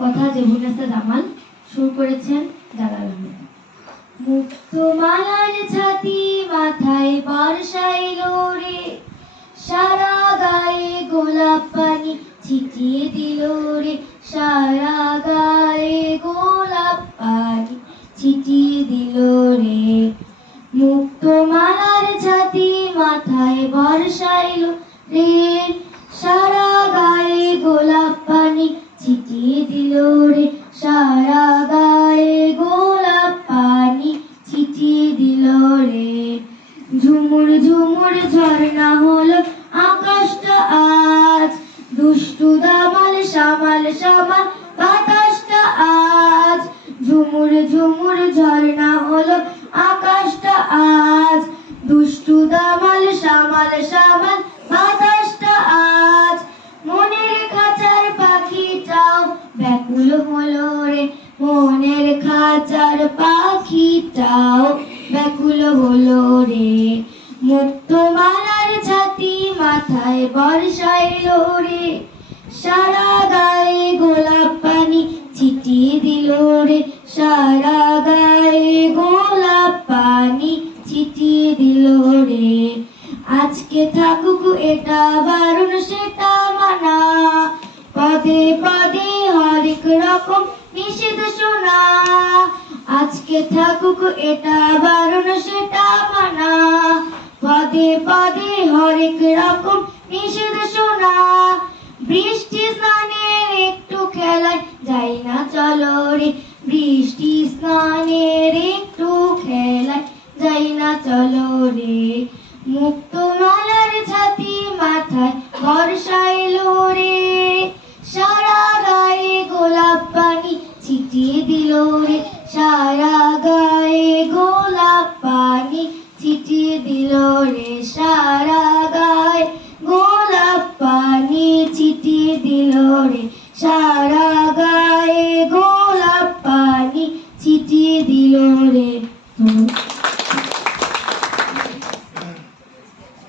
কথা জেবুনেসা জামাল, সুর করেছেন জালাল আহমেদ। মুক্তমালার ছাতি মাথায় বর্ষাইলো রে, সারা গায়ে গোলাপ পানি ছিটিয়ে দিল রে, সারা গায়ে গোলাপ পানি ছিটিয়ে দিল রে। মুক্তমালার ছাতি মাথায় বর্ষাইলো রে, সারা গায়ে গোলাপ পানি ছিটিয়ে দিল রে, সারা গায়ে গোলাপ পানি ছিটিয়ে দিল রে। ঝুমুর ঝুমুর ঝর্ণা হলো আকাশটা আজ, দুষ্টু দামাল সামাল সামাল বাতাসটা আজ। ঝুমুর ঝুমুর ঝর্ণা হলো আকাশটা আজ, দুষ্টু দামাল সামাল সামাল বাতাসটা আজ। মনের খাঁচার পাখিটাও ব্যাকুল হলো রে, মনের খাঁচার পাখিটাও ব্যাকুল হলো রে। মুক্তমালার ছাতি মাথায় বর্ষাইলো রে, সারা গায়ে গোলাপ পানি ছিটিয়ে দিল রে, সারা গায়ে গোলাপ পানি ছিটিয়ে দিল রে। আজকে থাকুক এটা বারণ সেটা মানা, পদে পদে হরেক রকম নিষেধ শোনা। আজকে থাকুক এটা বারণ সেটা মানা, পদে পদে হরেক রকম নিষেধ শোনা। বৃষ্টি স্নানের একটু খেলায় যাই না চলো রে, বৃষ্টি স্নানের একটু খেলায় যাই না চলো রে। মুক্তমালার ছাতি মাথায় বর্ষাইলো রে, সারা গায়ে গোলাপ পানি ছিটিয়ে দিল রে, সারা গায়ে গোলাপ পানি ছিটিয়ে দিল রে, সারা গায়ে গোলাপ পানি ছিটিয়ে দিল রে, সারা